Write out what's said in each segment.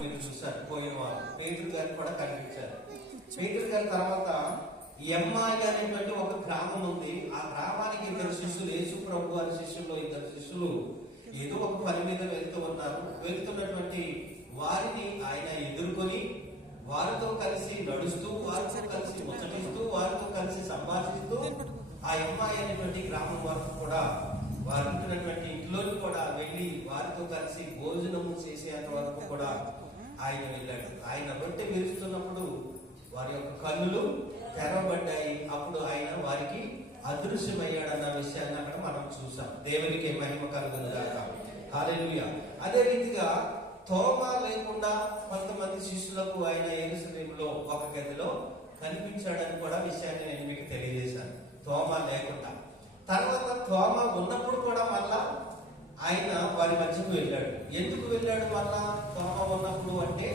మీరు చూసారు పోయిన వారు పేతురు గారిని కూడా కనిపించారు. పేతురు గారి తర్వాత ఎమ్మాయి అనేటువంటి ఒక గ్రామం ఉంది. ఆ గ్రామానికి ఇద్దరు శిష్యులు, యేసు ప్రభు వారి శిష్యుల్లో ఇద్దరు శిష్యులు ఏదో ఒక పని మీద వెళ్తూ ఉన్నారు. వెళ్తున్నటువంటి వారిని ఆయన ఎదుర్కొని వారితో కలిసి నడుస్తూ, వారితో కలిసి ముచ్చటిస్తూ, వారితో కలిసి సంభాషిస్తూ ఆ ఎమ్మాయి అనేటువంటి గ్రామం వరకు కూడా వారు ఉంటున్నటువంటి ఇంట్లోకి కూడా వెళ్ళి వారితో కలిసి భోజనము చేసేంత వరకు కూడా ఆయన వెళ్ళాడు. ఆయన రొట్టె విరుస్తున్నప్పుడు వారి యొక్క కన్నులు తెరవబడ్డాయి. అప్పుడు ఆయన వారికి అదృశ్యమయ్యాడన్న విషయాన్ని అక్కడ మనం చూసాం. దేవునికి మహిమ కలుగునుగాక. హల్లెలూయా. అదే రీతిగా తోమా లేకుండా కొంతమంది శిష్యులకు ఆయన యెరూషలేములో ఒక గదిలో కనిపించాడని కూడా విషయాన్ని నేను మీకు తెలియజేశాను. తోమా లేకుండా తర్వాత తోమా ఉన్నప్పుడు కూడా మళ్ళా ఆయన వారి మధ్యకు వెళ్ళాడు. ఎందుకు వెళ్ళాడు మళ్ళా తోమా ఉన్నప్పుడు అంటే,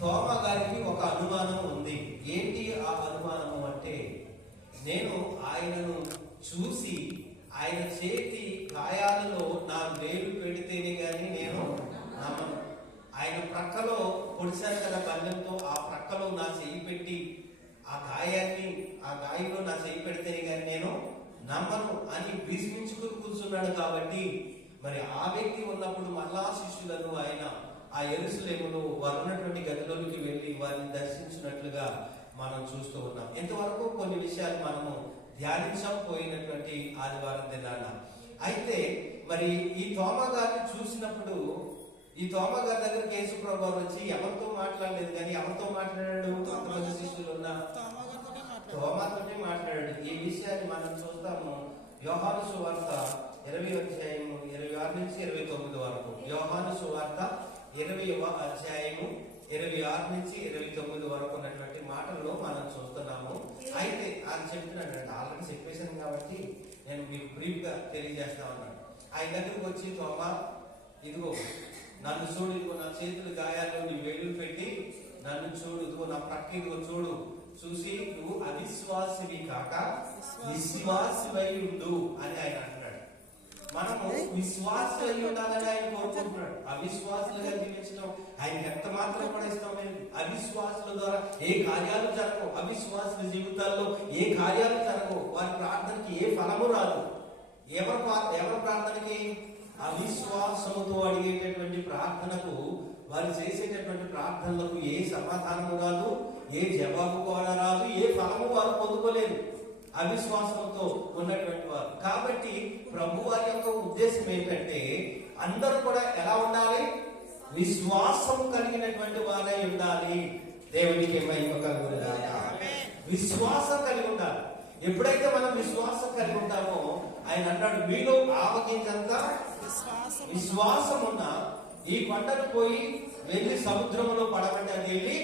తోమా గారికి ఒక అనుమానం ఉంది. ఏంటి ఆ అనుమానము అంటే, నేను ఆయనను చూసి ఆయన చేతి గాయాలలో నా వేలు పెడితేనే గాని నేను నమ్మను. ఆయన ప్రక్కలో పొడిశారు కదా బల్లెంతో, ఆ ప్రక్కలో నా చెయ్యి పెట్టి ఆ గాయంలో నా చెయ్యి పెడితేనే గాని నేను నమ్మను అని భీష్మించుకుని కూర్చున్నాడు. కాబట్టి మరి ఆ వ్యక్తి ఉన్నప్పుడు మళ్ళా శిష్యులను ఆయన ఆ యెరూషలేములో వారు ఉన్నటువంటి గదిలోనికి వెళ్ళి వారిని దర్శించినట్లుగా మనం చూస్తూ ఉన్నాం. ఇంతవరకు కొన్ని విషయాలు మనము ధ్యానించకపోయినటువంటి ఆదివారం దినాన. అయితే మరి ఈ తోమా గారిని చూసినప్పుడు, ఈ తోమా గారి దగ్గరికి యేసు ప్రభువు వచ్చి ఎవరితో మాట్లాడలేదు, కానీ ఎవరితో మాట్లాడాడు? కొంతమంది శిష్యులు ఉన్న తోమాతోనే మాట్లాడాడు. ఈ విషయాన్ని మనం చూస్తాము యోహాను సువార్త 20వ అధ్యాయము 26 నుంచి 29 వరకు. యోహాను సువార్త 20వ అధ్యాయము 26 నుంచి 29 వరకు ఉన్నటువంటి మాటల్లో మనం చూస్తున్నాము. అయితే ఆయన చెప్తున్నాడు, ఆల్రెడీ చెప్పేశాను కాబట్టి నేను మీకు బ్రీఫ్ గా తెలియజేస్తా ఉన్నాను. ఆయన దగ్గరకు వచ్చి, తోమా ఇదిగో నన్ను చూడు, ఇదిగో నా చేతులు గాయాల్లో నీ వేలు పెట్టి నన్ను చూడు, ఇదిగో నా ప్రక్క ఇదిగో చూడు, చూసి నువ్వు అవిశ్వాసివి కాక విశ్వాసివై ఉండు అని ఆయన అంటున్నాడు. మనము విశ్వాసి అయి ఉండాలని ఆయన కోరుకుంటున్నాడు. అవిశ్వాసులుగా జీవించడం ఆయనకి ఎంత మాత్రం కూడా ఇష్టం లేదు. అవిశ్వాసుల ద్వారా ఏ కార్యాలు జరగవు. అవిశ్వాసుల జీవితాల్లో ఏ కార్యాలు జరగవు. వారి ప్రార్థనకి ఏ ఫలము రాదు. ఎవరి ప్రార్థనకి? అవిశ్వాసముతో అడిగేటటువంటి ప్రార్థనకు, వారు చేసేటటువంటి ప్రార్థనలకు ఏ సమాధానము రాదు, ఏ జవాబు కూడా రాదు, ఏ ఫలము వారు పొందుకోలేదు అవిశ్వాసంతో ఉన్నటువంటి వారు. కాబట్టి ప్రభు వారి యొక్క ఉద్దేశం ఏంటంటే, అందరూ కూడా ఎలా ఉండాలి? విశ్వాసం కలిగినటువంటి వారై ఉండాలి. దేవునికి మహిమ కలుగునుగాక. విశ్వాసం కలిగి ఉండాలి. ఎప్పుడైతే మనం విశ్వాసం కలిగి ఉంటామో, ఆయన అన్నాడు, మీలో ఆవగించంతా విశ్వాసం ఉన్నా ఈ కొండను పోయి వెళ్ళి సముద్రంలో పడబట్టి అది వెళ్ళి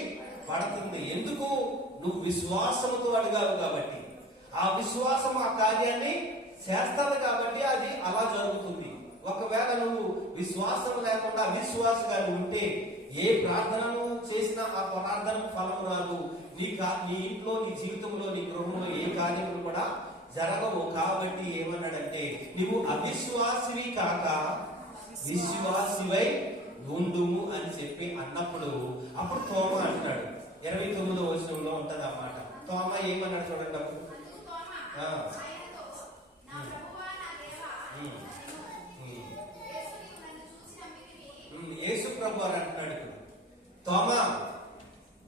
పడుతుంది. ఎందుకు? నువ్వు విశ్వాసంతో అడిగావు కాబట్టి. ఆ విశ్వాసం ఆ కార్యాన్ని చేస్తాను కాబట్టి అది అలా జరుగుతుంది. ఒకవేళ నువ్వు విశ్వాసం లేకుండా అవిశ్వాసంగా ఉంటే ఏ ప్రార్థనను చేసినా ఆ ప్రార్థనకు ఫలం రాదు. నీ ఇంట్లో, నీ జీవితంలో, నీ గృహంలో ఏ కార్యములు కూడా జరగవు. కాబట్టి ఏమన్నాడంటే, నువ్వు అవిశ్వాసివి కాక విశ్వాసివై ఉండుము అని చెప్పి అన్నప్పుడు, అప్పుడు తోమ అంటున్నాడు. 29వ వచనంలో ఉంటది ఆ మాట. తోమ ఏమన్నాడు చూడండి. అప్పుడు యేసు ప్రభు అని అంటున్నాడు, తోమా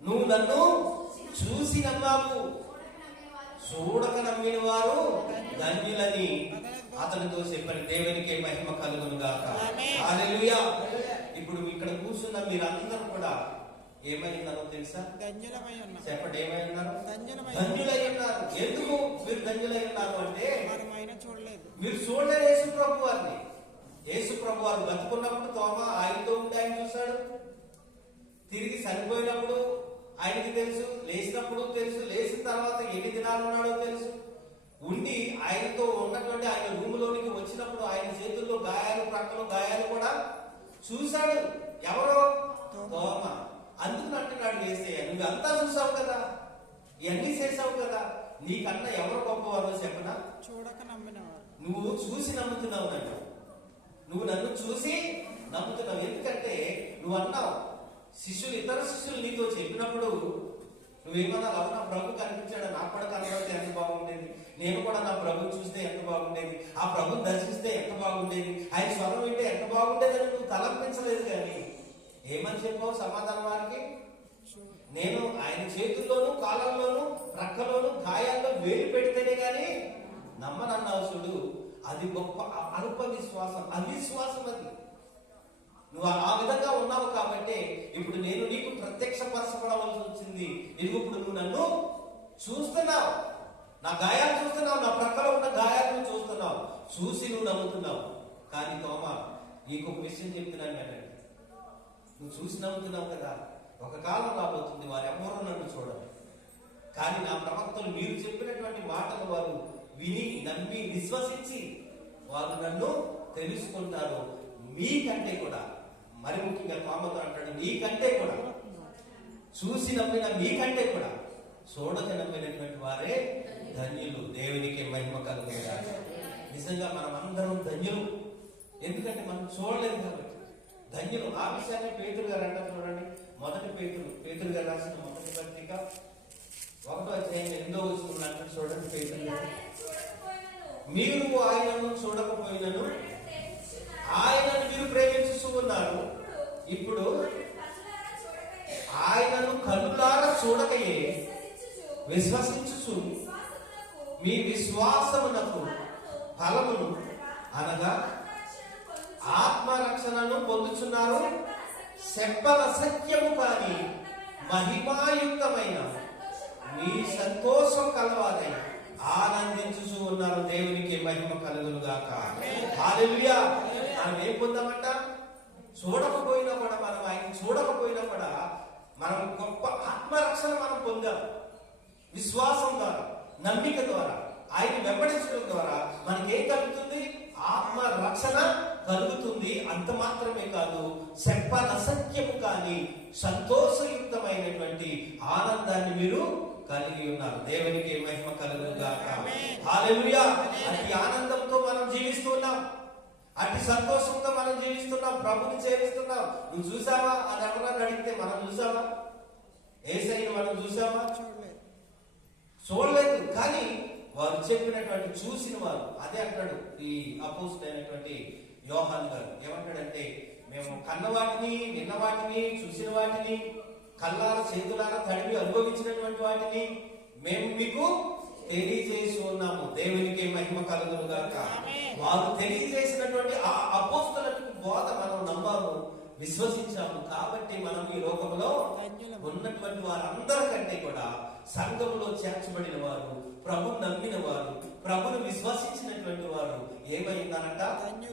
నువ్వు నన్ను చూసి నమ్మావు, చూడక నమ్మిన వారు ధన్యులని అతనితో చెప్పారు. దేవునికి మహిమ కలుగునుగాక. హల్లెలూయా. ఇప్పుడు ఇక్కడ కూర్చున్న మీరందరూ కూడా ఏమైందనో తెలుసా? చెప్పండి, ఏమై ఉన్నారు? ధన్యులై ఉన్నారు. ఎందుకు మీరు ధన్యులై ఉన్నారు అంటే, మీరు చూడలేదు యేసు ప్రభు వారిని. యేసు ప్రభు వారు బతుకున్నప్పుడు తోమా ఆయనతో ఉంటే ఆయన చూశాడు. తిరిగి చనిపోయినప్పుడు ఆయనకి తెలుసు, లేచినప్పుడు తెలుసు, లేచిన తర్వాత ఎన్ని దినాలు ఉన్నాడో తెలుసు. ఉండి ఆయనతో ఉన్నటువంటి ఆయన రూములోనికి వచ్చినప్పుడు ఆయన చేతుల్లో గాయాలు, ప్రక్కలో గాయాలు కూడా చూశాడు. ఎవరో? తోమా. అందుకు అంటున్నాడు యేసయ్య, నువ్వు అంతా చూసావు కదా, ఇవన్నీ చేసావు కదా, నీకన్నా ఎవరు గొప్పవారో చెప్పనా? చూడక నమ్మినవారు. నువ్వు చూసి నమ్ముతున్నావు నన్ను, నువ్వు నన్ను చూసి నమ్ముతున్నావు. ఎందుకంటే నువ్వు అన్నావు, ఇతర శిష్యులు నీతో చెప్పినప్పుడు నువ్వేమన్నా నా ప్రభు కనిపించాడు, నాకు కూడా కనబడితే ఎంత బాగుండేది, నేను కూడా నా ప్రభు చూస్తే ఎంత బాగుండేది, ఆ ప్రభుని దర్శిస్తే ఎంత బాగుండేది, ఆయన స్వరం వింటే ఎంత బాగుండేది అని నువ్వు తలంపించలేదు. కానీ ఏమని చెప్పావు సమాధానం వారికి? నేను ఆయన చేతుల్లోనూ కాళ్ళల్లోనూ రక్కలోనూ గాయాల్లో వేలు పెడితేనే గాని నమ్మనన్నావు చూడు. అది గొప్ప అల్ప విశ్వాసం, అవిశ్వాసం. అది నువ్వు ఆ విధంగా ఉన్నావు కాబట్టి ఇప్పుడు నేను నీకు ప్రత్యక్షపరచబడవలసి వచ్చింది. ఇప్పుడు నువ్వు నన్ను చూస్తున్నావు, నా గాయాలు చూస్తున్నావు, నా ప్రక్కలో ఉన్న గాయాలను చూస్తున్నావు, చూసి నువ్వు నమ్ముతున్నావు. కానీ తోమా, నీకు ఒక విషయం చెప్తున్నాను ఏంటంటే, నువ్వు చూసి నమ్ముతున్నావు కదా, ఒక కాలం రాబోతుంది వారెవరూ నన్ను చూడరు, కానీ నా ప్రవక్తలు మీరు చెప్పినటువంటి మాటలు వారు విని నమ్మి విశ్వసించి వారు నన్ను తెలుసుకుంటారు. మీకంటే కూడా, మరి ముఖ్యంగా తోమతో అంటాడు, నీకంటే కూడా, చూసి నమ్మిన మీకంటే కూడా చూడక నమ్మినటువంటి వారే ధన్యులు. దేవునికి మహిమ కలుగుతారు. నిజంగా మనం అందరం ధన్యులు, ఎందుకంటే మనం చూడలేదు కాబట్టి ధన్యులు. ఆ విషయాన్ని పేతురు గారు అంటారు చూడండి. మొదటి పేతురు గారు రాసిన మొదటి పత్రిక 1వ అధ్యాయం 8వ వచనం అంటారు చూడండి. పేతురు గారు, మీరు ఆయనను చూడకపోయినను ఆయనను మీరు ప్రేమించుతూ ఉన్నారు. ఇప్పుడు ఆయనను కన్నులారా చూడకయే విశ్వసించుచు మీ విశ్వాసమునకు ఫలమును అనగా ఆత్మరక్షణను పొందుచున్నారు. చెప్పనసఖ్యము కాని మహిమాయుక్తమైన మీ సంతోషం కలవారై ఆనందించుచూ ఉన్నారు. దేవునికి మహిమ కలుగును గాక. హల్లెలూయా. మనం ఏం పొందామంట? చూడకపోయినా కూడా, మనం ఆయన చూడకపోయినా కూడా మనం గొప్ప ఆత్మరక్షణ మనం పొందాం. విశ్వాసం ద్వారా, నమ్మిక ద్వారా, ఆయన వెంబడించడం ద్వారా మనకేం కలుగుతుంది? ఆత్మ రక్షణ కలుగుతుంది. అంత మాత్రమే కాదు, చెప్పనసఖ్యము కానీ సంతోషయుక్తమైనటువంటి ఆనందాన్ని మీరు కలిగి ఉన్నారు. దేవునికి మహిమ కలుగును గాక. హల్లెలూయా. అతి ఆనందంతో మనం జీవిస్తున్నాం, అతి సంతోషంతో మనం జీవిస్తున్నాం, ప్రభుని చేరుస్తున్నాం. నువ్వు చూసావా అని ఎవరన్నా అడిగితే మనం చూసావా? యేసయ్యను మనం చూసావా? చూడలేదు. కానీ వారు చెప్పినటువంటి చూసిన వారు, అదే అంటాడు ఈ అపోస్తలుడు అయినటువంటి యోహాను గారు. ఏమంటాడంటే, మేము కన్న వాటిని, విన్న వాటిని, చూసిన వాటిని, కళ్ళార చేతులారా తడివి అనుభవించినటువంటి వాటిని మేము మీకు తెలియజేసి ఉన్నాము. దేవునికి మహిమ కలుగును గాక. వారు తెలియజేసినటువంటి ఆ అపోస్తలుల బోధ మనం నమ్మాము, విశ్వసించాము. కాబట్టి మనం ఈ లోకంలో ఉన్నటువంటి వారందరికంటే కూడా సంఘంలో చేర్చబడిన వారు, ప్రభుని నమ్మిన వారు, ప్రభుని విశ్వసించినటువంటి వారు ఏమై ఉన్నారంట?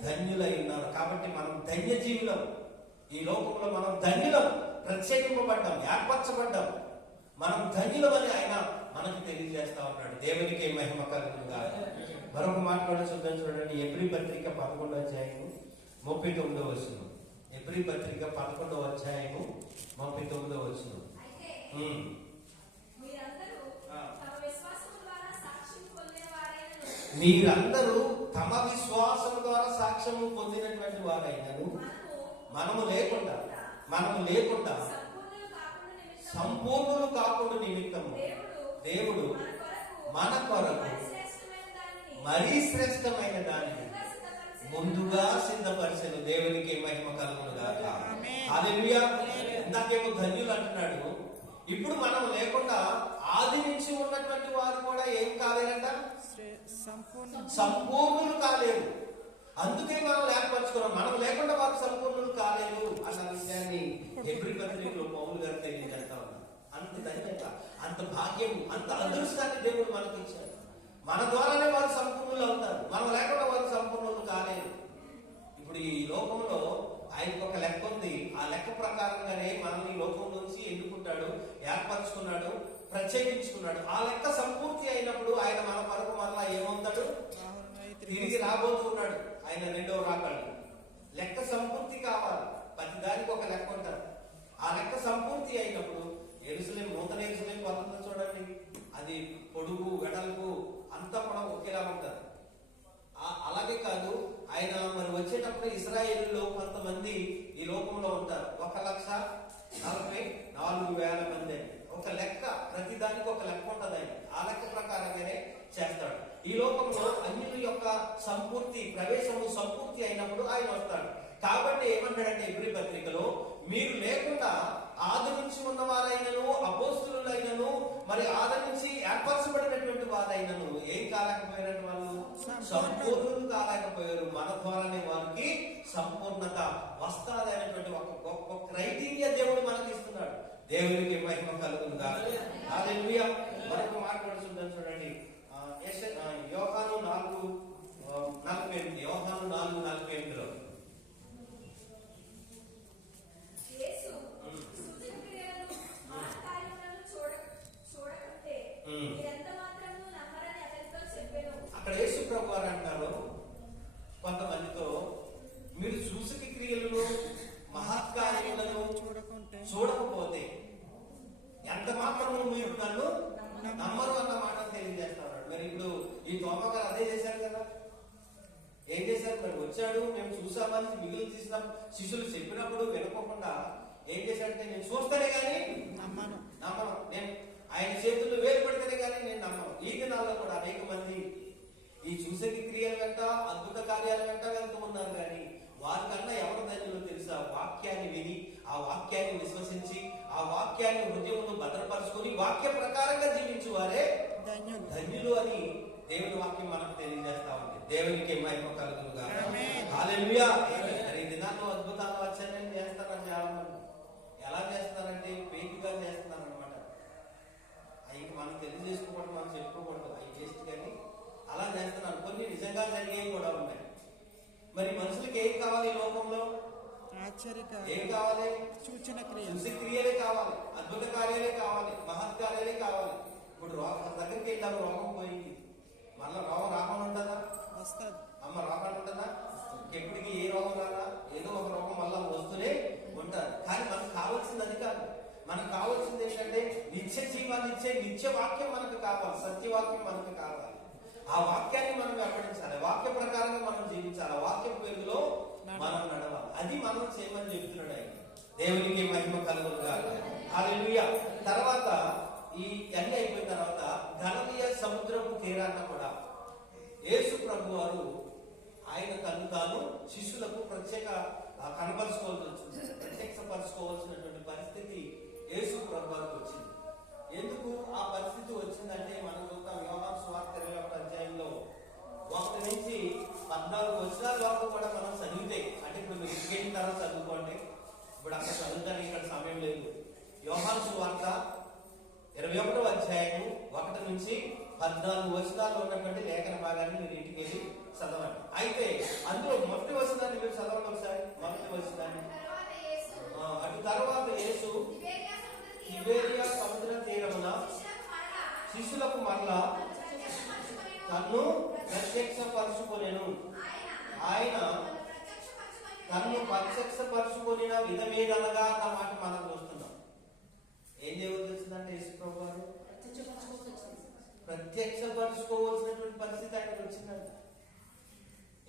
ధన్యులై ఉన్నారు. కాబట్టి మనం ధన్య జీవులం. ఈ లోకంలో మనం ధన్యులం, ప్రత్యేకింపబడ్డాం, ఏర్పరచబడ్డాం. మనం ధన్యులమని ఆయన మనకు తెలియజేస్తా ఉన్నాడు. దేవునికి మహిమ కలుగును గాక. మరొక మాట కూడా చూద్దాం చూడండి. ఎబ్రీ పత్రిక 11వ అధ్యాయము 39వ వచనం. ఎబ్రీ పత్రిక 11వ అధ్యాయము 39వ వచనం. మీరందరూ తమ విశ్వాసం ద్వారా సాక్ష్యము పొందినటువంటి వారైనను మనము లేకుండా సంపూర్ణులు కాకుండా నిమిత్తము దేవుడు మన కొరకు మరీ శ్రేష్టమైన దానిని ముందుగా సిద్ధపరిచెను. దేవునికి మహిమ కలుగును గాక. హల్లెలూయా. ఇందాకేమో ధన్యులు అంటున్నాడు. ఇప్పుడు మనం లేకుండా ఆది నుంచి ఉన్నటువంటి వారు కూడా ఏం కాలేదంట? సంపూర్ణులు కాలేదు. అందుకే మనం ఏర్పరచుకున్నాం. మనం లేకుండా వారు సంపూర్ణులు కాలేదు అన్న విషయాన్ని ఎబ్రీ పత్రికలో పౌలు గారు తెలియజేస్తా ఉన్నారు. అంత ధన్యత, అంత భాగ్యం, అంత అదృష్టాన్ని దేవుడు మనకి ఇచ్చాడు. మన ద్వారానే వారు సంపూర్ణులు అవుతారు. మనం లేకుండా వారు సంపూర్ణులు కాలేదు. ఇప్పుడు ఈ లోకంలో ఆయనకు ఒక లెక్క ఉంది. ఆ లెక్క ప్రకారంగానే మనం ఈ లోకం నుంచి ఎన్నుకుంటాడు, ఏర్పరచుకున్నాడు, ప్రత్యేకించుకున్నాడు. ఆ లెక్క సంపూర్తి అయినప్పుడు ఆయన మన కొరకు మరలా ఏమవుతాడు? తిరిగి రాబోతున్నాడు. ఆయన రెండవ రాకడ. లెక్క సంపూర్తి కావాలి. ప్రతి దానికి ఒక లెక్క ఉంటారు. ఆ లెక్క సంపూర్తి అయినప్పుడు యెరూషలేం, నూతన యెరూషలేం కొత్త చూడండి, అది పొడుగు వెడల్పు అంతా కూడా ఒకేలా ఉంటారు. అలాగే కాదు, ఆయన మరి వచ్చేటప్పుడు ఇశ్రాయేలులో కొంతమంది ఈ లోకంలో ఉంటారు. 44,000 మంది. ఒక లెక్క, ప్రతిదానికి ఒక లెక్క ఉంటుంది. ఆ లెక్క ప్రకారంగానే చేస్తాడు. ఈ లోకంలో అన్యుల యొక్క సంపూర్తి ప్రవేశము సంపూర్తి అయినప్పుడు ఆయన వస్తాడు. కాబట్టి ఏమంటాడంటే ఎబ్రీ పత్రికలో, మీరు లేకుండా ఆది నుంచి ఉన్న వారైనను అపోస్తులైనను మరి ఆది నుంచి ఏర్పరచబడినటువంటి వారైనను ఏం కాలేకపోయినట్టు వాళ్ళు సంపూర్ణులు కాలేకపోయారు. మన ద్వారానే వారికి సంపూర్ణత వస్తాది అనేటువంటి ఒక గొప్ప క్రైటీరియా దేవుడు మనకి ఇస్తున్నాడు. దేవునికి మహిమ కలుగును. హల్లెలూయా. మరొక మాట పడుతుందని చూడండి. యోహాను 4:48. యోహాను 4:48లో అక్కడ యేసు ప్రభు వారు అంటారు కొంతమందితో, మీరు సూచక క్రియలను మహత్కార్యములను చూడకపోతే ఎంత మాత్రము మీరు నన్ను నమ్మరు అన్న మాట తెలియజేస్తాడు. మరి ఇప్పుడు ఈ తోమ గారు అదే చేశారు కదా. ఏం చేశారు? మరి వచ్చాడు, మేము చూసామని మిగిలిన తీసిన శిష్యులు చెప్పినప్పుడు వినకోకుండా ఏం చేశాడంటే, నేను చూస్తేనే కానీ నమ్మను, నేను ఆయన చేతుల్లో వేలు పెడితేనే కానీ నేను నమ్మను. ఈ దినాల్లో కూడా అనేక మంది ఈ సూచక క్రియల వెంట అద్భుత కార్యాల వెంట వెళ్తూ ఉన్నారు. కానీ వారికన్నా ఎవరు ధన్యులు తెలుసా? వాక్యాన్ని విని ఆ వాక్యాన్ని విశ్వసించి ఆ వాక్యాన్ని హృదయంలో భద్రపరుచుకొని వాక్య ప్రకారంగా జీవించు వారే ధన్యులు అని దేవుని వాక్యం మనకు తెలియజేస్తా ఉంది. దేవునికి మహిమ కలుగును గాక. హల్లెలూయా. ఈ దినాల్లో అద్భుతాలు వచ్చాయని చేస్తారని చాలా మంది. ఎలా చేస్తారంటే పేరుగా చేస్తున్నారు అనమాట. అవి మనం తెలియజేసుకోకూడదు, మనం చెప్పుకోకూడదు, అవి చేస్తే కానీ అలా చేస్తున్నారు. కొన్ని నిజంగా జరిగేవి కూడా ఉన్నాయి. మరి మనుషులకి ఏం కావాలి? ఈ లోకంలో ఏం కావాలి? సూచన క్రియలే కావాలి, అద్భుత కార్యాలే కావాలి, మహత్కార్యాలే కావాలి. ఇప్పుడు రోగం దగ్గరికి వెళ్ళాము, రోగం పోయింది, మళ్ళీ రోగం రాకుండా ఉంటుందా? అమ్మ రాకుండా ఉంటుందా? ఎప్పటికీ ఏ రోగం రాదా? ఏదో ఒక రోగం మళ్ళా వస్తూనే ఉంటారు. కానీ మనకు కావాల్సింది అది కాదు. మనకు కావాల్సింది ఏంటంటే నిత్య జీవాన్ని ఇచ్చే నిత్య వాక్యం మనకు కావాలి, సత్యవాక్యం మనకు కావాలి. ఆ వాక్యాన్ని మనం వెంబడించాలి, వాక్య ప్రకారంగా మనం జీవించాలి, వాక్యం పేరులో మనం నడవాలి. అది మనం చేయమని చెప్తున్నాడు ఆయన. దేవునికి మహిమ కలుగును గాక. హల్లెలూయా. తర్వాత ఈ అన్ని అయిపోయిన తర్వాత గలిలయ సముద్రపు తీరాన కూడా యేసు ప్రభు వారు ఆయన తను తాను శిష్యులకు ప్రత్యక్షపరచుకోవాల్సినటువంటి పరిస్థితి యేసు ప్రభు వారికి వచ్చింది. ఎందుకు ఆ పరిస్థితి వచ్చిందంటే మనం చూద్దాం. యోహాను సువార్త 21వ అధ్యాయంలో 1 నుంచి 14 వచనాల వరకు కూడా మనం చదివితే, అంటే ఇప్పుడు మీరు ఇంకేం తర్వాత చదువుకోండి, ఇప్పుడు అక్కడ చదువుతానికి ఇక్కడ సమయం లేదు. యోహాను సువార్త 21వ అధ్యాయం 1 నుంచి 14 వచనాల్లో ఉన్నటువంటి లేఖన భాగాన్ని మీరు ఇంటికి వెళ్ళి చదవండి. అయితే అందులో మొదటి వచనాన్ని మీరు చదవండి ఒకసారి. మొదటి వచనాన్ని, అటు తర్వాత యేసు తిబేరియా సముద్ర తీరమున శిష్యులకు మరలా తన్ను ప్రత్యక్షపరచుకొనెను. ఆయన తన్ను ప్రత్యక్షపరచుకొనిన విధమేదనగా అన్న మాట మనం చూస్తున్నాం. ఏం చేయవలసి వచ్చిందంటే యేసు ప్రభు వారు ప్రత్యక్షపరచుకోవాల్సినటువంటి పరిస్థితి ఆయనకు వచ్చిందంట.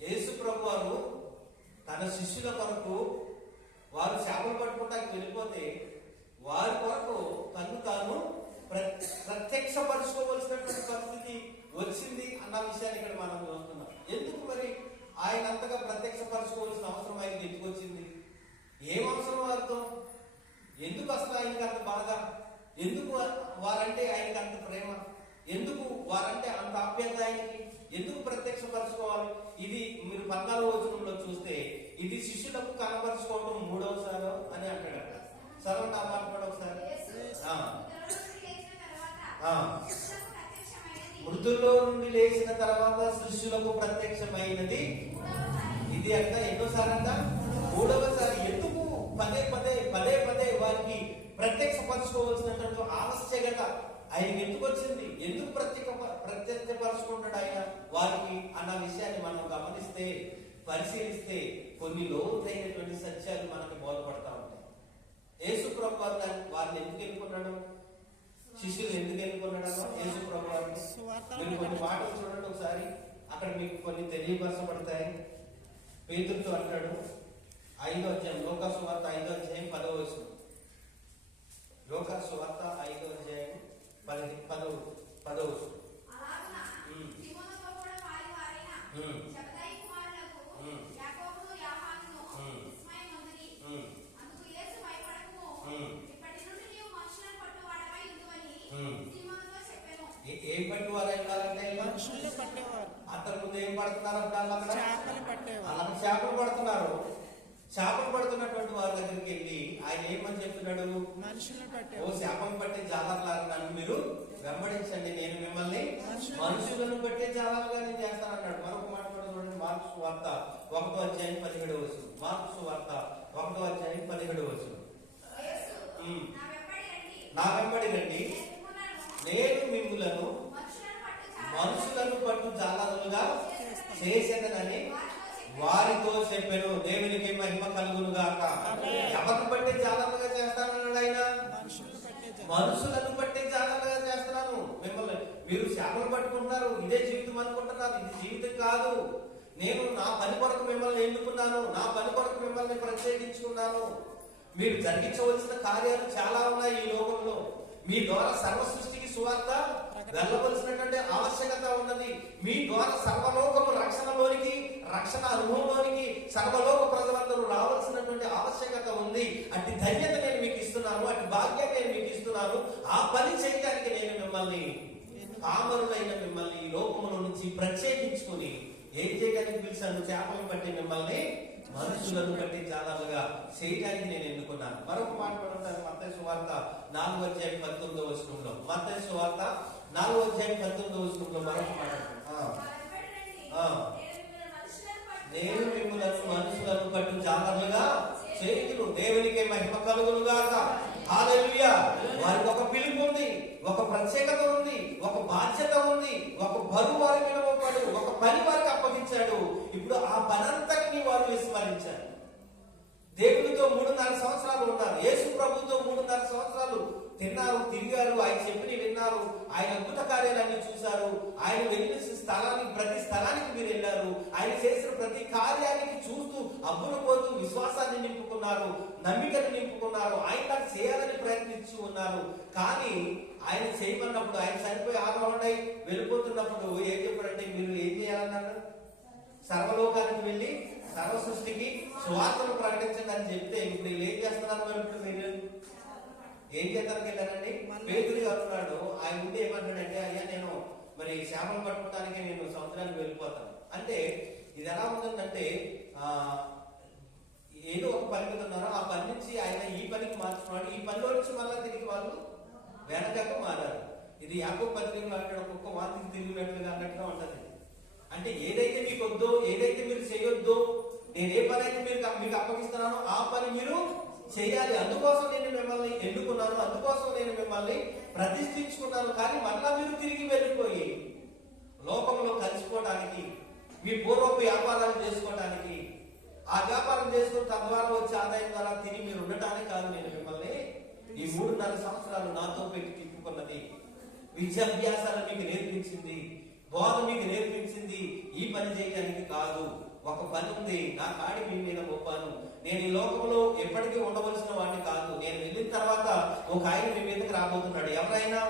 యేసు ప్రభు వారు తన శిష్యుల కొరకు వారు చేపలు పట్టుకోవడానికి వెళ్ళిపోతే వారి కొరకు తను తాను ప్రత్యక్షపరచుకోవాల్సినటువంటి పరిస్థితి వచ్చింది అన్న విషయాన్ని ఇక్కడ మనం చూస్తున్నాం. ఎందుకు మరి ఆయన అంతగా ప్రత్యక్షపరచుకోవాల్సిన అవసరం ఆయనకి ఎందుకు వచ్చింది? ఏం అవసరం వారితో? ఎందుకు అసలు ఆయనకి అంత బాధ? ఎందుకు వారంటే ఆయనకి అంత ప్రేమ? ఎందుకు వారంటే అంత ఆప్యాయత ఆయనకి? ఎందుకు ప్రత్యక్షపరచుకోవాలి? ఇది మీరు 14వ వచనంలో చూస్తే ఇది శిష్యులకు కనపరచుకోవడం 3వసారి అని అంటాడట. చదవండి ఆ మాట కూడా ఒకసారి. మృతుల్లో నుండి లేచిన తర్వాత శిష్యులకు ప్రత్యక్షమైనది ఇది అంట. ఎన్నోసారి అంట? 3వసారి. ఎందుకు పదే పదే వారికి ప్రత్యక్షపరచుకోవాల్సినటువంటి ఆవశ్యకత ఆయనకి ఎందుకు వచ్చింది? ఎందుకు ప్రత్యక్షపరచుకుంటాడు ఆయన వారికి అన్న విషయాన్ని మనం గమనిస్తే, పరిశీలిస్తే కొన్ని లోతైనటువంటి సత్యాలు మనకు బోధపడతా ఉంటాయి. యేసు ప్రభు వారిని ఎందుకు ఎన్నుకున్నాడు? శిష్యులు ఎందుకు ఎన్నుకున్నాడు? యేసు ప్రభు వారిని మీరు కొన్ని మాటలు చూడండి ఒకసారి, అక్కడ మీకు కొన్ని తెలియపరచబడతాయి. పేతురుతో అంటాడు 5వ అధ్యాయం, లోకా సువార్త 5వ అధ్యాయం 10వ వచనం. లూకాసు సువార్త 5వ అధ్యాయం 10వ వచనం. ఏం పట్టువారు వెళ్ళాలంటే అంతకు ముందు ఏం పడుతున్నారు అలా చేపలు పడుతున్నారు. చేపలు పడుతున్నటువంటి వారి దగ్గరికి వెళ్ళి ఆయన ఏమని చెప్తున్నాడు? ఓ చేపలు పట్టే జాలర్లాగా నన్ను మీరు వెంబడించండి, నేను మిమ్మల్ని మనుషులను పట్టే జాలర్లుగా నేను చేస్తాను అన్నాడు. మరొక మాట కూడా చూడండి, మార్కు సువార్త 1వ అధ్యాయం 17వ వచనం. మార్కు సువార్త 1వ అధ్యాయం 17వ వచనం. నా వెంబడి రండి, నేను మిమ్ములను మనుషులను పట్టు జాలరులుగా చేసేదనని వారితో చెప్పాను. దేవునికి మహిమ కలుగును గాక. ఎవరిని పట్టే జాలరులుగా చేస్తానన్నాడు ఆయన? మనుషులను పట్టే జాలరులుగా చేస్తున్నాను మిమ్మల్ని. మీరు చేపలు పట్టుకుంటున్నారు, ఇదే జీవితం అనుకుంటున్నారు. ఇది జీవితం కాదు. నేను నా పని కొరకు మిమ్మల్ని ఎన్నుకున్నాను, నా పని కొరకు మిమ్మల్ని ప్రత్యేకించుకున్నాను. మీరు జరిగించవలసిన కార్యాలు చాలా ఉన్నాయి ఈ లోకంలో. మీ ద్వారా సర్వ సృష్టికి సువార్త వెళ్ళవలసినటువంటి ఆవశ్యకత ఉన్నది. మీ ద్వారా సర్వలోకము రక్షణలోనికి, రక్షణ అనుభవంలోనికి సర్వలోక ప్రజలందరూ రావాల్సినటువంటి ఆవశ్యకత ఉంది. అట్టి ధన్యత నేను మీకు ఇస్తున్నాను, అట్టి భాగ్యత నేను మీకు ఇస్తున్నాను. ఆ పని చేయడానికి నేను మిమ్మల్ని, పామరులైన మిమ్మల్ని ఈ లోకముల నుంచి ప్రత్యేకించుకుని ఏం చేయడానికి పిలిచాను? చేపలు పట్టి మిమ్మల్ని మనుషులను బట్టి జాలరులుగా చేయడానికి నేను ఎన్నుకున్నాను. మరొక మాట పడుతాను, మత్తయి సువార్త 4వ అధ్యాయం 19వ వచనంలో. మత్తయి సువార్త 4వ అధ్యాయం 19వ వచనంలో మరొక మాట, నేను మిమ్మల్ని మనుషులను బట్టి జాలరులుగా చేయుదును. దేవునికే మహిమ కలుగును గాక. హల్లెలూయా. వారికి ఒక పిలుపు ఉంది, ఒక ప్రత్యేకత ఉంది, ఒక బాధ్యత ఉంది, ఒక బరువు వారి మీద మోపాడు, ఒక పని వారికి అప్పగించాడు. ఇప్పుడు ఆ పనంతటిని వారు విస్మరించారు. దేవునితో 3.5 సంవత్సరాలు ఉన్నారు. యేసు ప్రభుతో 3.5 సంవత్సరాలు తిన్నారు, తిరిగారు, ఆయన చెప్పిని విన్నారు, ఆయన అద్భుత కార్యాలన్నీ చూశారు. ఆయన వెళ్ళిన స్థలానికి, ప్రతి స్థలానికి మీరు వెళ్ళారు. ఆయన చేసిన ప్రతి కార్యానికి చూస్తూ అబ్బును పోతూ విశ్వాసాన్ని నింపుకున్నారు, నమ్మికను నింపుకున్నారు. ఆయన చేయాలని ప్రయత్నించి ఉన్నారు. కానీ ఆయన చేయమన్నప్పుడు, ఆయన చనిపోయి ఆరోహణై వెళ్ళిపోతున్నప్పుడు ఏం చెప్పారంటే, మీరు ఏం చేయాలన్నారు? సర్వలోకానికి వెళ్ళి సర్వ సృష్టికి సువార్తను ప్రకటించండి అని చెప్తే, ఇప్పుడు వీళ్ళు ఏం చేస్తున్నారు? మరి ఇప్పుడు మీరు ఏం చేద్దానికి వెళ్ళారండి? పేతురు అంటున్నాడు. ఆయన ముందు ఏమంటాడంటే, అయ్యా నేను మరి చేపలు పట్టుకోవడానికి నేను సముద్రానికి వెళ్ళిపోతాను అంటే. ఇది ఎలా ఉంటుందంటే, ఏదో ఒక పని మీద ఉన్నారో ఆ పని నుంచి ఆయన ఈ పనికి మార్చుకున్నాడు. ఈ పనిలో నుంచి మళ్ళీ తిరిగి వాళ్ళు వెనకకు మారారు. ఇది యాకోబు పత్రికలో అంటాడు, ఒక్కొక్క వార్తకి తిరిగినట్లుగా అన్నట్టుగా ఉంటది. అంటే ఏదైతే మీకు వద్దో, ఏదైతే మీరు చేయొద్దో, నేను ఏ పని అయితే మీకు అప్పగిస్తున్నానో ఆ పని మీరు చేయాలి. అందుకోసం నేను మిమ్మల్ని ఎన్నుకున్నాను, అందుకోసం నేను మిమ్మల్ని ప్రతిష్ఠించుకున్నాను. కానీ మళ్ళా మీరు తిరిగి వెళ్ళిపోయి లోకంలో కలిసిపోవడానికి, మీ పూర్వపు వ్యాపారాలు చేసుకోవడానికి, ఆ వ్యాపారం చేసుకుని తద్వారా వచ్చే ఆదాయం ద్వారా తిరిగి మీరు ఉండటానికి కాదు నేను మిమ్మల్ని ఈ 3.5 సంవత్సరాలు నాతో పెట్టి తిప్పుకున్నది. విద్యాభ్యాసాలు మీకు నేర్పించింది, బోధ మీకు నేర్పించింది ఈ పని చేయడానికి కాదు. ఒక పని ఉంది, నా కాడి మీ మీద మోపాను. నేను ఈ లోకంలో ఎప్పటికీ ఉండవలసిన వాడిని కాదు. నేను వెళ్ళిన తర్వాత ఒక ఆయన మీ మీదకి రాబోతున్నాడు. ఎవరైనా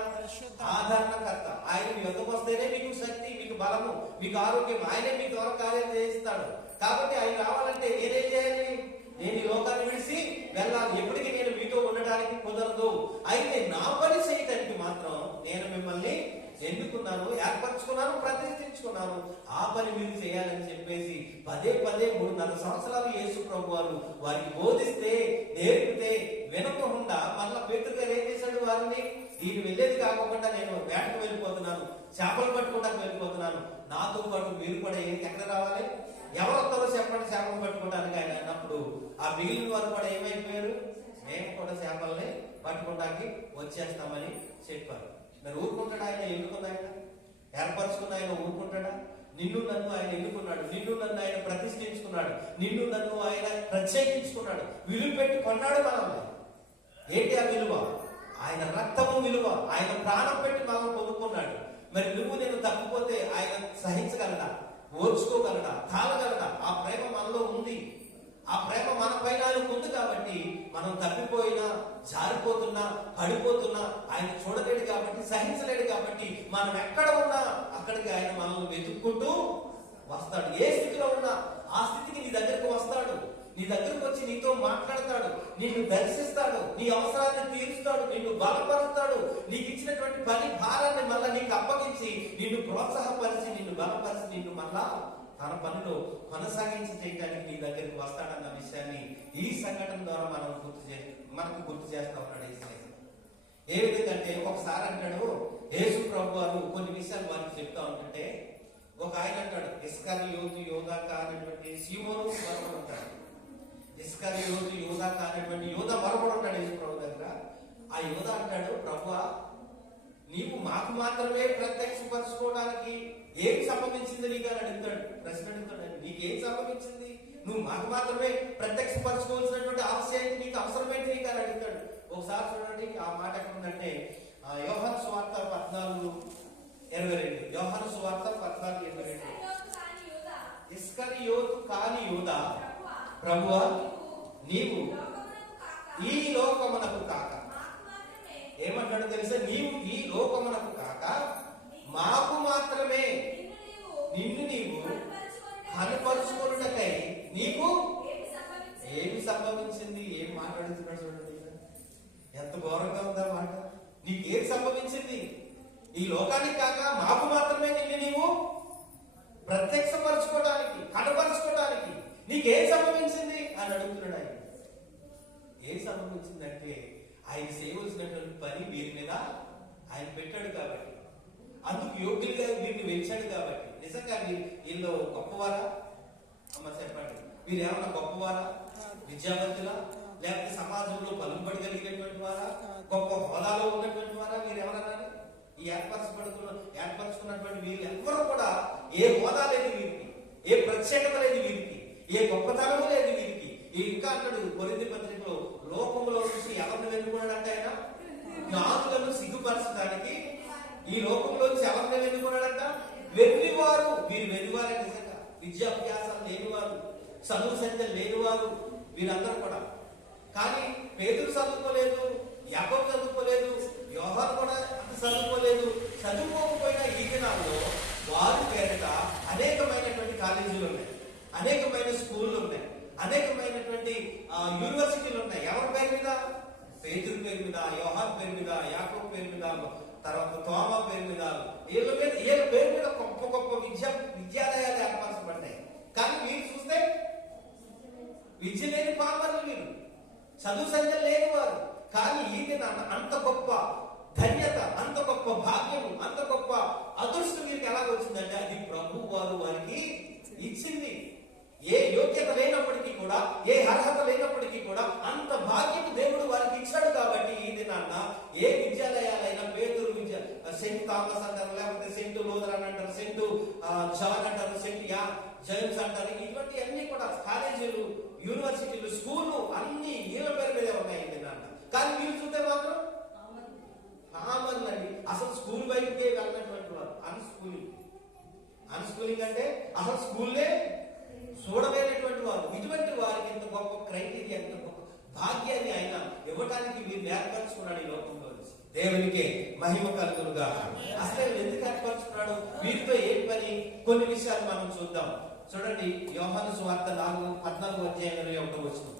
ఆదరణకర్త. ఆయన మీ వద్దకు వస్తేనే మీకు శక్తి, మీకు బలము, మీకు ఆరోగ్యం. ఆయనే మీ ద్వారా కార్యం చేయిస్తాడు. కాబట్టి ఆయన రావాలంటే నేనేం చేయాలి? నేను ఈ లోకాన్ని విడిచి వెళ్ళాలి. ఎప్పటికీ నేను మీతో ఉండడానికి కుదరదు. అయితే నా పని చేయటానికి మాత్రం నేను మిమ్మల్ని ఎన్నుకున్నాను, ఏర్పరచుకున్నాను, ప్రతిష్ఠించుకున్నాను. ఆ పని మీరు చేయాలని చెప్పేసి పదే 3.5 సంవత్సరాలు యేసు ప్రభు వారు వారికి బోధిస్తే, నేర్పితే వినకుండా మళ్ళా పేతురు గారు ఏం చేశాడు? వారిని నేను వెళ్ళేది కాకుండా నేను వేటకు వెళ్ళిపోతున్నాను, చేపలు పట్టుకోవడానికి వెళ్ళిపోతున్నాను, నాతో పాటు మీరు కూడా ఎక్కడ రావాలి? ఎవరు వస్తారో చెప్పండి చేపలు పట్టుకోవడానికి ఆయన అన్నప్పుడు ఆ మిగిలిన వారు కూడా ఏమైపోయారు? మేము కూడా చేపల్ని పట్టుకోవడానికి వచ్చేస్తామని చెప్పారు. మరి ఊరుకుంటాడు ఆయన? ఎన్నుకున్న ఆయన, ఏర్పరచుకున్న ఆయన ఊరుకుంటాడా? నిన్ను నన్ను ఆయన ఎన్నుకున్నాడు, నిన్ను నన్ను ఆయన ప్రతిష్ఠించుకున్నాడు, నిన్ను నన్ను ఆయన ప్రత్యేకించుకున్నాడు, విలువ పెట్టి కొన్నాడు మనల్ని. ఏంటి ఆ విలువ? ఆయన రక్తము విలువ. ఆయన ప్రాణం పెట్టి మనల్ని పొందుకున్నాడు. మరి నువ్వు నేను తప్పిపోతే ఆయన సహించగలడా? ఓర్చుకోగలడా? తాళగలడా? ఆ ప్రేమ మనలో ఉంది. ఆ ప్రేమ మన పైన ఉంది. కాబట్టి మనం తప్పిపోయినా జారిపోతున్నా, పడిపోతున్నా ఆయన చూడలేడు కాబట్టి, సహించలేడు కాబట్టి మనం ఎక్కడ ఉన్నా అక్కడికి ఆయన మనల్ని వెతుక్కుంటూ వస్తాడు. ఏ స్థితిలో ఉన్నా ఆ స్థితికి నీ దగ్గరకు వస్తాడు. నీ దగ్గరకు వచ్చి నీతో మాట్లాడతాడు, నిన్ను దర్శిస్తాడు, నీ అవసరాన్ని తీరుస్తాడు, నిన్ను బలపరుస్తాడు. నీకు ఇచ్చినటువంటి పని భారాన్ని మళ్ళా నీకు అప్పగించి నిన్ను ప్రోత్సాహపరిచి, నిన్ను బలపరిచి, నిన్ను మళ్ళా తన పనిలో కొనసాగించి చేయడానికి నీ దగ్గరికి వస్తాడన్న విషయాన్ని ఈ సంఘటన ద్వారా మనకు గుర్తు చేస్తా ఉన్నాడు యేసయ్య. ఏ విధంగా అంటే ఒకసారి అంటాడు యేసు ప్రభు వారు కొన్ని విషయాలు వారికి చెప్తా ఉంటుంటే, ఒక ఆయన అంటాడు ఇస్కరియోతు యోధా కానటువంటి సీమోను మరొకడు ఉంటాడు. ఇస్కరియోతు యోధా కానటువంటి యోధా మరొకడు ఉంటాడు యేసు ప్రభు దగ్గర. ఆ యోధా అంటాడు, ప్రభువా నీవు మాకు మాత్రమే ప్రత్యక్షపరచుకోవడానికి ఏం సంభవించింది నీకు అని అడుగుతాడు. ప్రశ్న అడుగుతాడు, నీకేం సంభవించింది? నువ్వు మాకు మాత్రమే ప్రత్యక్షపరచుకోవాల్సినటువంటి అవసరం నీకు అవసరమైంది నీకు అని అడుగుతాడు. ఒకసారి చూడండి ఆ మాట ఎక్కడ ఉందంటే యోహాను సువార్త 14:22. యోహాను సువార్త 14:22. ఇస్కరియోతు కాని యూదా, ప్రభువా నీవు ఈ లోకమునకు కాక, ఏమంటాడో తెలుసా, నీవు ఈ లోకమునకు కాక మాకు మాత్రమే నిన్ను నీవు కనపరుచుకొనుటకై నీకు ఏమి సంభవించింది? ఏం మాట్లాడుతున్నాడు చూడండి, ఎంత ఘోరంగా ఉందా మాట. నీకేం సంభవించింది? ఈ లోకానికి కాక మాకు మాత్రమే నిన్ను నీవు ప్రత్యక్షపరచుకోవడానికి, కనపరుచుకోవడానికి నీకేం సంభవించింది అని అడుగుతున్నాడు ఆయన. ఏం సంభవించిందంటే ఆయన చేయవలసినటువంటి పని వీరి మీద ఆయన పెట్టాడు కాబట్టి, అందుకు యోగ్యులుగా వీరిని పెంచాడు కాబట్టి. నిజంగా వీళ్ళు గొప్పవారా? అమ్మ చెప్పండి, వీరు ఏమన్నా గొప్పవారా? విద్యావంతులా? లేకపోతే సమాజంలో పలుకుబడగలిగినటువంటి వారా? గొప్ప హోదాలో ఉన్నటువంటి వారా? మీరు ఎవరన్నా ఈ ఏర్పరచుకున్నటువంటి వీళ్ళు ఎవరు కూడా ఏ హోదా లేదు వీరికి, ఏ ప్రత్యేకత లేదు వీరికి, ఏ గొప్పతనము లేదు వీరికి. ఇంకా అంటాడు కొరింథీ పత్రికలో, లోకంలో నుంచి ఎవరిని వెనుకున్నాడంటే ఆయన జ్ఞానులను సిగ్గుపరచడానికి ఈ లోకంలో నుంచి ఎవరిని వెనుకున్నాడంట? వెర్రివారు. వీరు వెర్రివారే నిజంగా. విద్యాభ్యాసాలు లేనివారు, చదువు సంఖ్యలు లేనివారు వీరందరూ కూడా. కానీ పేతురు చదువుకోలేదు, యాకోబు చదువుకోలేదు, యోహాను కూడా అంత చదువుకోలేదు. చదువుకోకపోయినా ఈ దినాల్లో వారి పేరిట అనేకమైనటువంటి కాలేజీలు ఉన్నాయి, అనేకమైన స్కూళ్ళు ఉన్నాయి, అనేకమైనటువంటి యూనివర్సిటీలు ఉన్నాయి. ఎవరి పేరు మీద? పేతురు పేరు మీద, యోహాను పేరు మీద, యాకోబు పేరు మీద, తర్వాత తోమా పేరు మీద, వీళ్ళ పేరు మీద గొప్ప గొప్ప విద్యాలయాలు ఏర్పరచబడ్డాయి. కానీ వీరు చూస్తే విద్య లేని పాపర్లు, వీరు చదువు సంఖ్య లేని వారు. కానీ ఇది అంత గొప్ప ధన్యత, అంత గొప్ప భాగ్యము, అంత గొప్ప అదృష్టం వీరికి ఎలా వచ్చిందంటే అది ప్రభు వారు వారికి ఇచ్చింది. ఏ యోగ్యత లేనప్పటికీ కూడా, ఏ అర్హత లేనప్పటికీ కూడా అంత భాగ్యము దేవుడు వారికి ఇచ్చాడు. కాబట్టి ఈ దినాన్న ఏ విద్యాలయాలైనా పేతురు విద్య, సెయింట్ థామస్ అంటారు, లేకపోతే సెయింట్ లూథరన్ అంటారు, సెయింట్ జాన్ అంటారు, సెయింట్ జేమ్స్ అంటారు, ఇటువంటి అన్ని కూడా కాలేజీలు, యూనివర్సిటీలు, స్కూళ్ళు అన్ని వీళ్ళ పేరు మీదే ఉన్నాయి ఈ దినాన్న. కానీ వీళ్ళు చూస్తే మాత్రం కామన్ అండి. అసలు స్కూల్ బయటకే వెళ్ళినటువంటి వారు అన్స్కూలింగ్ అంటే అసలు స్కూల్లే చూడలేనటువంటి వారు. ఇటువంటి వారికి ఎంత గొప్ప క్రైటీరియా, ఎంత గొప్ప భాగ్యాన్ని ఆయన ఇవ్వడానికి వీరు ఏర్పరచుకున్నాడు ఈ లోకంలో. దేవునికి మహిమ కలుగునుగా. అసలు ఎందుకు ఏర్పరచుకున్నాడు? వీరితో ఏం పని? కొన్ని విషయాలు మనం చూద్దాం. చూడండి యోహాను సువార్త 14:21.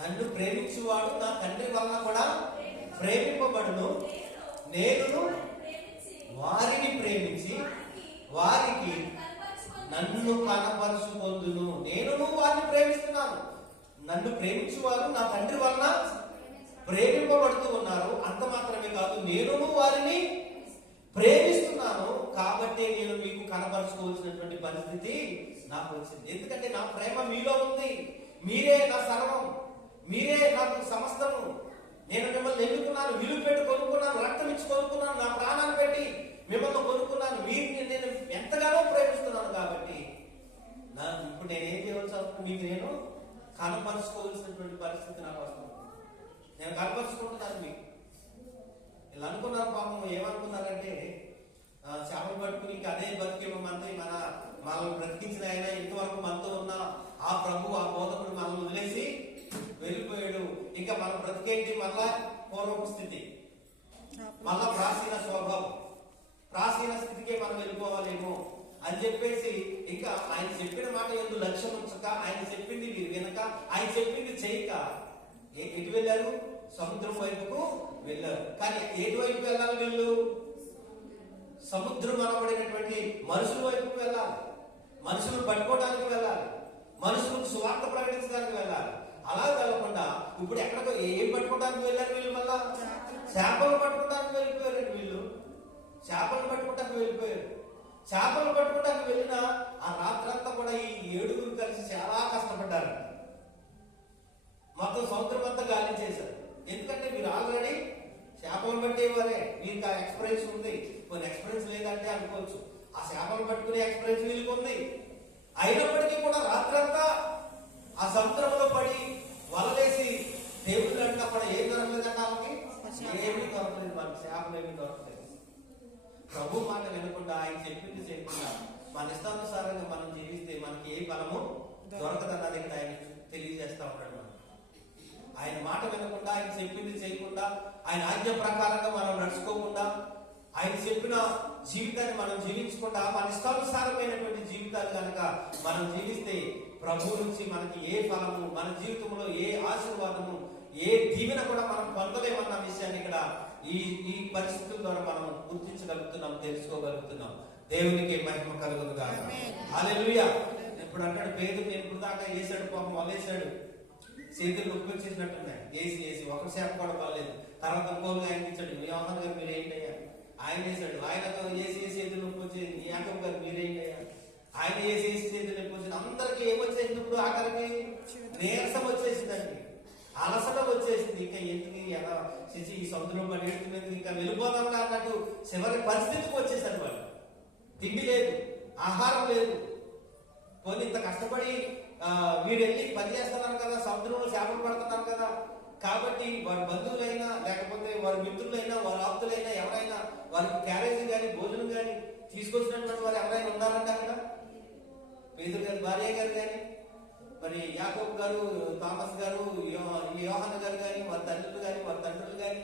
నన్ను ప్రేమించువాడు నా తండ్రి వలన కూడా ప్రేమింపబడును. నేను వారిని ప్రేమించి వారికి నన్ను కనపరుచుకొందును. నేను వారిని ప్రేమిస్తున్నాను. నన్ను ప్రేమించువారు నా తండ్రి వలన ప్రేమింపబడుతూ ఉన్నారు. అంత మాత్రమే కాదు, నేను వారిని ప్రేమిస్తున్నాను. కాబట్టి నేను మీకు కనపరుచుకోవాల్సినటువంటి పరిస్థితి నాకు వచ్చింది. ఎందుకంటే నా ప్రేమ మీలో ఉంది. మీరే నా సర్వం, మీరే నాకు సమస్తము. నేను మిమ్మల్ని ఎన్నుకున్నాను, విలువ పెట్టి కొనుక్కున్నాను, రక్తం ఇచ్చి కొనుక్కున్నాను, నా ప్రాణాన్ని పెట్టి మిమ్మల్ని కొనుక్కున్నాను. వీరిని నేను ఎంతగానో ప్రేమిస్తున్నాను. కాబట్టి ఇప్పుడు నేనేం చేయవలసి వస్తుంది? మీకు నేను కనపరుచుకోవాల్సినటువంటి పరిస్థితి నాకు వస్తుంది. నేను కనపరుచుకుంటున్నాను. మీకు ఇలా అనుకున్నారు. పాపం ఏమనుకున్నారంటే చేపలు పట్టుకుని ఇంకా అదే బతికేమో మనల్ని బ్రతికించిన ఆయన ఇంతవరకు మనతో ఉన్న ఆ ప్రభు, ఆ బోధకుడు మనల్ని వదిలేసి వెళ్ళిపోయాడు. ఇంకా మన బ్రతికేంటి? మళ్ళా పూర్వపు స్థితి, మళ్ళా ప్రాచీన స్వభావం, ప్రాచీన స్థితికే మనం వెళ్ళిపోవాలేమో అని చెప్పేసి ఇంకా ఆయన చెప్పిన మాట ఎందుకు లక్ష్యం ఉంచక, ఆయన చెప్పింది మీరు వినక, ఆయన చెప్పింది చేయక ఎటు వెళ్ళారు? సముద్రం వైపుకు వెళ్ళారు. కానీ ఏటి వైపు వెళ్ళాలి వీళ్ళు? సముద్రం అనబడినటువంటి మనుషుల వైపుకు వెళ్ళాలి, మనుషులు పట్టుకోవడానికి వెళ్ళాలి, మనుషులకు సువార్త ప్రకటించడానికి వెళ్ళాలి. అలా వెళ్ళకుండా ఇప్పుడు ఎక్కడికో ఏం పట్టుకోవడానికి వెళ్ళారు వీళ్ళు? మళ్ళా చేపలు పట్టుకోవడానికి వెళ్ళిపోయారు వీళ్ళు. చేపలు పట్టుకోవడానికి వెళ్ళిపోయారు. చేపలు పట్టుకోవడానికి వెళ్ళిన ఆ రాత్రంతా కూడా ఈ 7 కలిసి చాలా కష్టపడ్డారు. మొత్తం సముద్రం అంతా గాలి చేశారు. ఎందుకంటే మీరు ఆల్రెడీ చేపలు పట్టేవారే, మీకు ఆ ఎక్స్పీరియన్స్ ఉంది. కొన్ని ఎక్స్పీరియన్స్ లేదంటే అనుకోవచ్చు, ఆ చేపలు పట్టుకునే ఎక్స్పీరియన్స్ వీళ్ళకి ఉంది. అయినప్పటికీ కూడా రాత్రంతా ఆ సముద్రంలో పడి వలలేసి దేవుళ్ళు అంటే అక్కడ ఏం దొరకలేదంటే వాళ్ళకి ఏమీ దొరకలేదు, వాళ్ళకి చేపలు ఏమీ దొరకలేదు. ప్రభు మాట వినకుండా, ఆయన చెప్పింది చేయకుండా మన ఇష్టానుసారంగా మనం జీవిస్తే మనకి ఏ ఫలము దొరకదన్నది ఇక్కడ ఆయన తెలియజేస్తా ఉన్నాడు. ఆయన మాట వినకుండా, ఆయన చెప్పింది చేయకుండా, ఆయన ఆజ్ఞ ప్రకారంగా మనం నడుచుకోకుండా, ఆయన చెప్పిన జీవితాన్ని మనం జీవించకుండా మన ఇష్టానుసారమైనటువంటి జీవితాలు కనుక మనం జీవిస్తే ప్రభు నుంచి మనకి ఏ ఫలము, మన జీవితంలో ఏ ఆశీర్వాదము, ఏ దీవెన కూడా మనం పొందలేమన్న విషయాన్ని ఇక్కడ ఈ పరిస్థితుల ద్వారా మనం గుర్తించగలుగుతున్నాం, తెలుసుకోగలుగుతున్నాం. దేవునికి మహిమ కలుగునుగా. హల్లెలూయా. ఇప్పుడు అంటాడు పేదలు, నేను ఇప్పుడు దాకా వేసాడు, పాపం వలేసాడు, చేతులు నొప్పి వచ్చేసినట్టున్నాయి, వేసి ఒక చేప కూడా పర్లేదు. తర్వాత ఇంకోళ్ళు ఆయన ఇచ్చాడు, యోహాను గారు మీరేంటి అయ్యా, ఆయన వేసాడు, ఆయనతో వేసి చేతులు నొప్పి వచ్చేది. యాకోబు గారు మీరేంటి అయ్యా, ఆయన వేసి చేతులు నొప్పి వచ్చింది. అందరికి ఏమొచ్చేసింది? ఇప్పుడు ఆఖరికి నీరసం వచ్చేసిందండి, అలసట వచ్చేసింది. ఇంకా ఎందుకు ఎలా చేసి ఈ సముద్రం పడి ఏడుతున్నది, ఇంకా వెళ్ళిపోదాం అన్నట్టు చివరి పరిస్థితికి వచ్చేసారు వాళ్ళు. తిండి లేదు, ఆహారం లేదు. కొన్ని ఇంత కష్టపడి వీడు వెళ్ళి పని చేస్తున్నారు కదా, సముద్రంలో చేపలు పడుతున్నారు కదా, కాబట్టి వారి బంధువులైనా లేకపోతే వారి మిత్రులైనా వారి ఆప్తులైనా ఎవరైనా వారికి క్యారేజీ కానీ భోజనం కానీ తీసుకొచ్చినటువంటి వారు ఎవరైనా ఉన్నారంటే అక్కడ పేదరు గారి భార్య గారు కానీ, మరి యాకోబు గారు, థామస్ గారు, యోహాను గారు కానీ, వారి తల్లులు కానీ, వారి తండ్రులు కానీ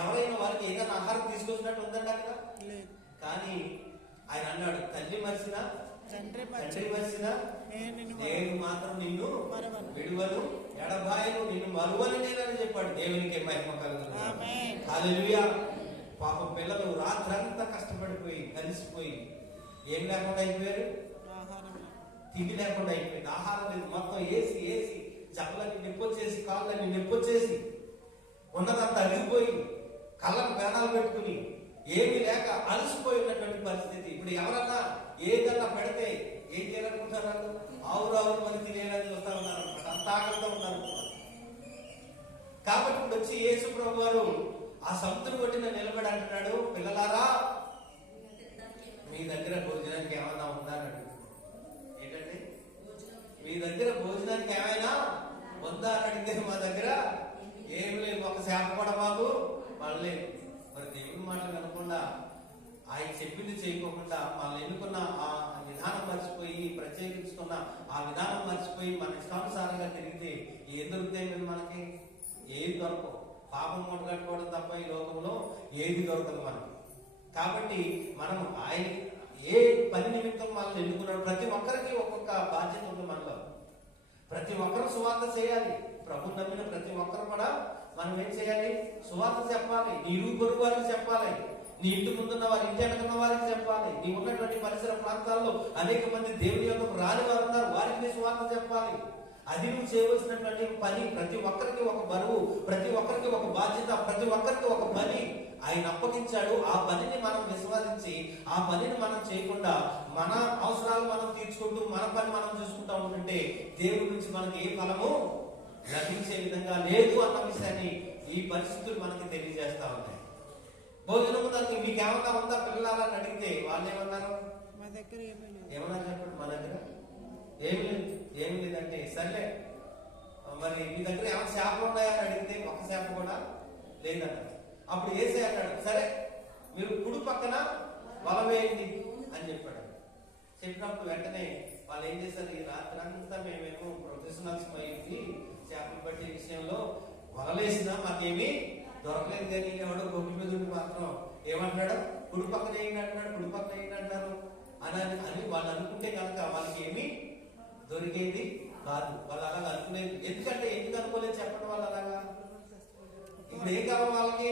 ఎవరైనా వారికి ఏదైనా ఆహారం తీసుకొచ్చినట్టు ఉందండి అక్కడ? కానీ ఆయన అన్నాడు, తల్లి మరిచినా తండ్రి మరిచినా నేను మాత్రం నిన్ను విడువను, ఎడబాయను, నిన్ను మరువని నేనని చెప్పాడు. దేవునికి మహిమ కలుగును. హల్లెలూయా. పాపం పిల్లలు రాత్రంతా కష్టపడిపోయి కలిసిపోయి ఏం లేకుండా అయిపోయారు, తిండి లేకుండా అయిపోయింది, ఆహారం లేదు. మొత్తం వేసి చెప్పలన్నీ నొప్పొచ్చేసి, కాళ్ళని నొప్పొచ్చేసి, ఉన్నదంతా అరిగిపోయి, కళ్ళకు పేనాలు పెట్టుకుని ఏమి లేక అలసిపోయినటువంటి పరిస్థితి. ఇప్పుడు ఎవరన్నా ఏదన్నా పెడితే ఏం చేయాలనుకుంటున్నారు? ఆవురావు మరి తినేయాలని చూస్తా ఉన్నారు అనమాట, అంత ఆకలితో ఉన్నారు. కాబట్టి ఇప్పుడు వచ్చి యేసు ప్రభు వారు ఆ సముద్రం ఒడ్డున నిలబడి అంటున్నాడు, పిల్లలారా మీ దగ్గర భోజనానికి ఏమైనా ఉందా అని అడుగుతున్నాడు. ఏంటంటే మీ దగ్గర భోజనానికి ఏమైనా ఉందా అని అడిగితే మా దగ్గర ఏమి లేదు, ఒక చేప కూడా మాకు పడలేదు. మరి దేవుడి మాటలు వినకుండా, ఆయన చెప్పింది చేయకోకుండా, వాళ్ళు ఎన్నుకున్న ఆ విధానం మర్చిపోయి, ప్రత్యేకించుకున్న ఆ విధానం మర్చిపోయి మన ఇష్టానుసారంగా తిరిగితే ఏం దొరుకుతాయి మనకి? ఏది దొరకవు. పాపం మూట కట్టుకోవడం తప్ప ఈ లోకంలో ఏది దొరకదు మనకి. కాబట్టి మనం ఆయన ఏ పని నిమిత్తం మనల్ని ఎన్నుకున్నాడు, ప్రతి ఒక్కరికి ఒక్కొక్క బాధ్యత ఉంది మనలో. ప్రతి ఒక్కరు సువార్త చేయాలి. ప్రభు నమ్మిన ప్రతి ఒక్కరు కూడా మనం ఏం చేయాలి? సువార్త చెప్పాలి. నీ పొరుగు వారికి చెప్పాలి, నీ ఇంటి ముందున్న వారి, ఇంటి వెనకున్న వారికి చెప్పాలి. నీ ఉన్నటువంటి పరిసర ప్రాంతాల్లో అనేక మంది దేవుని యొక్క రాని వారు ఉన్నారు, వారికి సువార్త చెప్పాలి. అది నువ్వు చేయవలసినటువంటి పని. ప్రతి ఒక్కరికి ఒక బరువు, ప్రతి ఒక్కరికి ఒక బాధ్యత, ప్రతి ఒక్కరికి ఒక పని ఆయన అప్పగించాడు. ఆ పనిని మనం విశ్వసించి ఆ పనిని మనం చేయకుండా మన అవసరాలు మనం తీర్చుకుంటూ మన పని మనం చూసుకుంటా ఉంటుంటే దేవుడి నుంచి మనకి ఏ ఫలము లభించే విధంగా లేదు అన్న విషయాన్ని ఈ పరిస్థితులు మనకి తెలియజేస్తా ఉంటాయి. భోజనము దానికి మీకేమన్నా ఉందా పిల్లలని అడిగితే వాళ్ళు ఏమన్నారు? మా దగ్గర ఏమన్నా చెప్పండి, మా దగ్గర ఏమి లేదంటే సర్లే మరి మీ దగ్గర ఏమైనా చేపలు ఉన్నాయని అడిగితే ఒక చేప కూడా లేదన్నారు. అప్పుడు ఏసే అన్నాడు, సరే మీరు కుడి పక్కన వల వేయండి అని చెప్పాడు. చెప్పినప్పుడు వెంటనే వాళ్ళు ఏం చేశారు, ఈ రాత్రి అంతా మేమేమో ప్రొఫెషనల్స్ అయింది చేపలు పట్టే విషయంలో వలలేసినా మాకేమీ దొరకలేదు. కానీ ఎవడో గొప్ప మీద మాత్రం ఏమంటాడు, కుడి పక్కన ఏంటి అంటున్నాడు, కుడి పక్కన ఏంటి అంటారు అని వాళ్ళు అనుకుంటే కనుక వాళ్ళకి ఏమీ దొరికేది కాదు. వాళ్ళు అలాగా అనుకునేది. ఎందుకు అనుకోలేదు చెప్పండి వాళ్ళు అలాగా? ఇప్పుడు ఏం కావాలి వాళ్ళకి?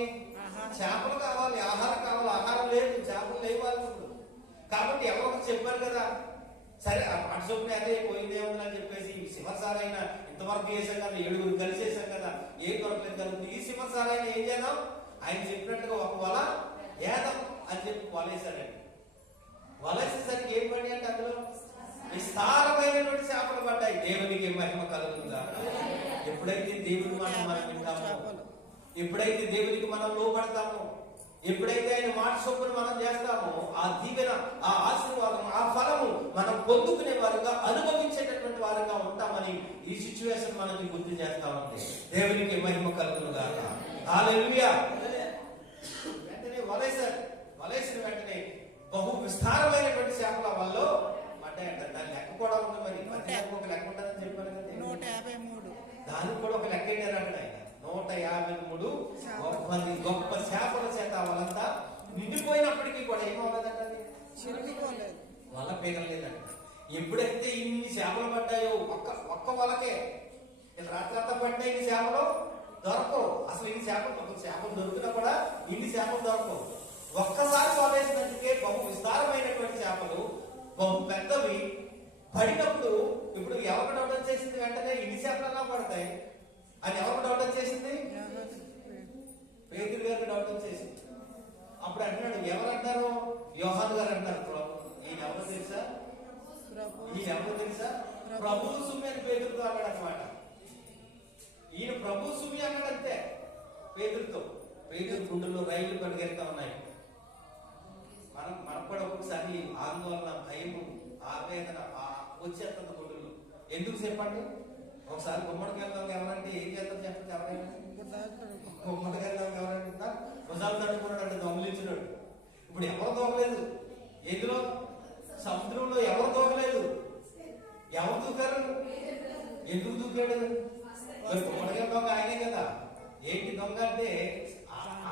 చేపలు కావాలి, ఆహారం కావాలి. ఆహారం లేదు, చేపలు లేవు వాళ్ళకు. కాబట్టి ఎవరో చెప్పారు కదా, సరే అటు చొప్పున అదే పోయిందేముంది అని చెప్పేసి సింహసారైనా ఇంతవరకు వేసాం కదా, 7 కలిసి వేసాం కదా, ఏం దొరకలేదు కదా, ఈ సింహసారైనా ఏం చేద్దాం, ఆయన చెప్పినట్టుగా ఒక వల ఏదం అని చెప్పి వలేసారండి. వలేసేసరికి ఏం పడి అంటే అందులో విస్తారమైనటువంటి చేపలు పడ్డాయి. దేవునికి మహిమ కలుగుతుందా? ఎప్పుడైతే దేవుని మనం వింటామో, ఎప్పుడైతే దేవునికి మనం లోపడతామో, ఎప్పుడైతే ఆయన మాట చొప్పున మనం చేస్తామో, ఆ దీవెన, ఆ ఆశీర్వాదం, ఆ ఫలము మనం పొందుకునే వారుగా, అనుభవించేటటువంటి వారుగా ఉంటామని ఈ సిచ్యువేషన్ మనకి గుర్తు చేస్తా ఉంది. దేవునికి మహిమ కలుగుతుందా? హల్లెలూయా. వెంటనే వలేసిన వెంటనే బహు విస్తారమైనటువంటి చేపల వల్ల పడ్డాయంట. దాని లెక్క కూడా ఉంది. మరి ఒక లెక్క ఉంటుందని చెప్పాను కదా, 153. దానికి కూడా ఒక లెక్క ఏంటారంట ఆయన. 153 గొప్ప చేపల చేత వాళ్ళంతా నిండిపోయినప్పటికీ కూడా ఏమవుతుందంట, వల పీగలేదంట. ఎప్పుడైతే ఇన్ని చేపలు పడ్డాయో, ఒక్క వలకే రాత్రంతా పడ్డాయి ఇన్ని చేపలు దొరకవు. అసలు ఇన్ని చేపలు దొరికినా కూడా ఇన్ని చేపలు దొరకవు. ఒక్కసారి వలేసినందుకే బహు విస్తారమైనటువంటి చేపలు, బహు పెద్దవి పడినప్పుడు ఇప్పుడు ఎవరు డౌట్ వచ్చేసింది, వెంటనే ఇన్ని చేపలన్నా పడతాయి అని ఎవరు డౌట్ వచ్చేసింది? పేతురు గారికి డౌట్ వచ్చేసింది. అప్పుడు అంటున్నాడు, ఎవరు అంటారు? యోహాను గారు అంటారు. ఈయన ఎవరు తెలుసా? ప్రభు సుమి అని పేతురుతో అన్నాడు అనమాట. ఈయన ప్రభు సుమి అన్నాడంతే పేతురుతో. పేతురు గుండెల్లో రైళ్లు పరిగెడతా ఉన్నాయి. మనకు కూడా ఒక్కొక్కసారి ఆందోళన, భయము, ఆవేదన వచ్చేస్తుంది గుండెల్లో. ఎందుకు చెప్పండి? ఒకసారి గుమ్మడికి వెళ్దాం ఎవరంటే ఏం చేద్దాం చెప్పండి? ఎవరైనా గుమ్మడికి వెళ్దాం ఎవరంటే భుజాలు తడుకున్నాడు అంటే దొంగలించినాడు. ఇప్పుడు ఎవరు దొంగలేదు, ఎందులో సముద్రంలో ఎవరు దూకలేదు. ఎవరు దూకారు? ఎందుకు దూకాడు? గుమ్మడికి దొంగ ఆయనే కదా. ఏంటి దొంగ అంటే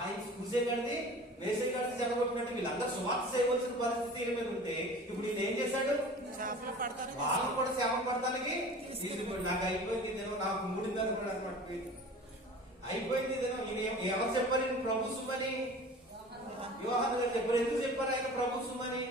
ఆయన చూసేకండి, వేసేకండి జరగొట్టినట్టు వీళ్ళందరూ సువార్త చేయవలసిన పరిస్థితి మీద ఉంటే ఇప్పుడు ఈయన ఏం చేశాడు? వాళ్ళు కూడా సేవ పడతానికి నాకు అయిపోయింది దినం, నాకు 3 అనుకున్నాడు అనమాట. అయిపోయింది దినం. ఈయన ఎవరు చెప్పారు ప్రభు సుమని? యోహాను గారు చెప్పారు. ఎందుకు చెప్పారు ఆయన ప్రభు సుమని?